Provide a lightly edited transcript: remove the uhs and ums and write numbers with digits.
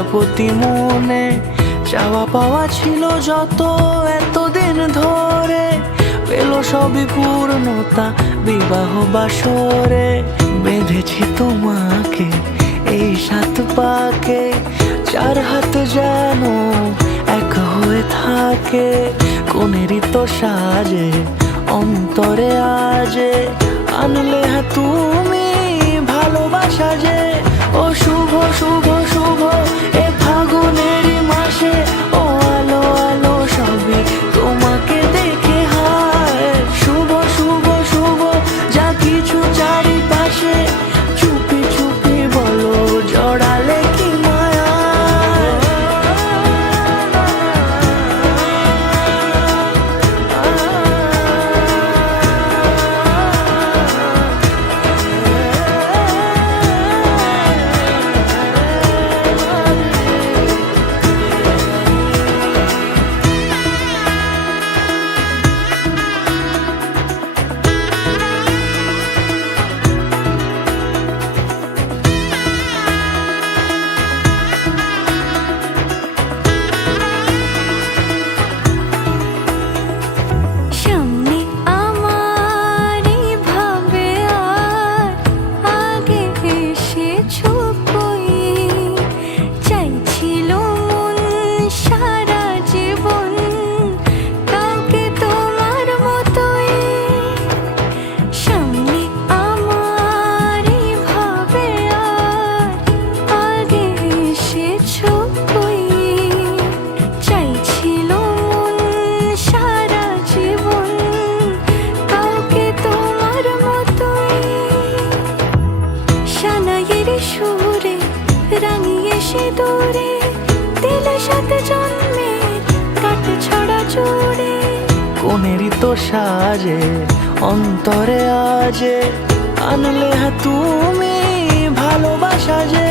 প্রজাপতি মনে চাওয়া পাওয়া ছিল যত এতদিন ধরে, পেল সবই পূর্ণতা বিবাহ বাসরে। বেঁধেছি তোমাকে এই 7 পাকে, 4 হাত যেন এক হয়ে থাকে। কোনেরই তো সাজে অন্তরে আজে, আনলে হ্যাঁ তুমি ভালোবাসা যে। ও শুভ শুভ শুভ এ ফাগুনেরই মাসে, ও আলো আলো সবই তোমাকে দেখে হায়। শুভ শুভ শুভ যা কিছু চারিপাশে, চুপি চুপি বলো জড়ালে কি মায়া। সুরে রাঙিয়ে সে দূরে দিলে 7 জন্মের কাট ছড়া জুড়ে। কোনেরই তো সাজে অন্তরে আজে, আনলে হ্যাঁ তুমি ভালোবাসা যে।